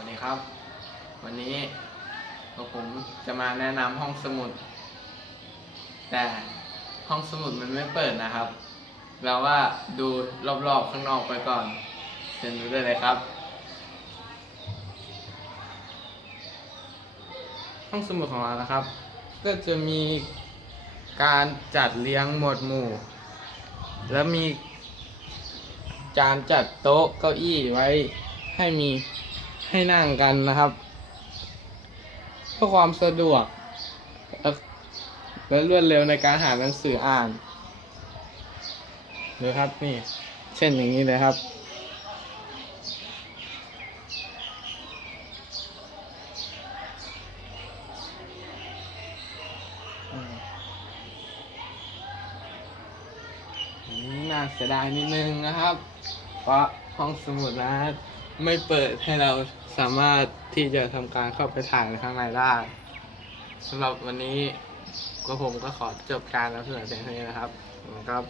ัสดีครับ วันนี้ผมจะมาแนะนำห้องสมุด แต่ห้องสมุดมันไม่เปิดนะครับเราว่าดูรอบๆข้างนอกไปก่อนเชิญดูได้เลยครับ ห้องสมุดของเรานะครับ ก็จะมีการจัดเลี้ยงหมวดหมู่ แล้วมีการจัดโต๊ะเก้าอี้ไว้ให้มี ให้นั่งกันนะครับ เพื่อความสะดวก และรวดเร็วในการหาหนังสืออ่านดูครับนี่ เช่นอย่างนี้เลยครับ น่าเสียดายนิดนึงนะครับ เพราะห้องสมุดนะ ไม่เปิดให้เราสามารถที่จะทำการเข้าไปถ่ายในข้างในได้สำหรับวันนี้ก็ผมก็ขอจบการนำเสนอเพียงเท่านี้นะครับครับ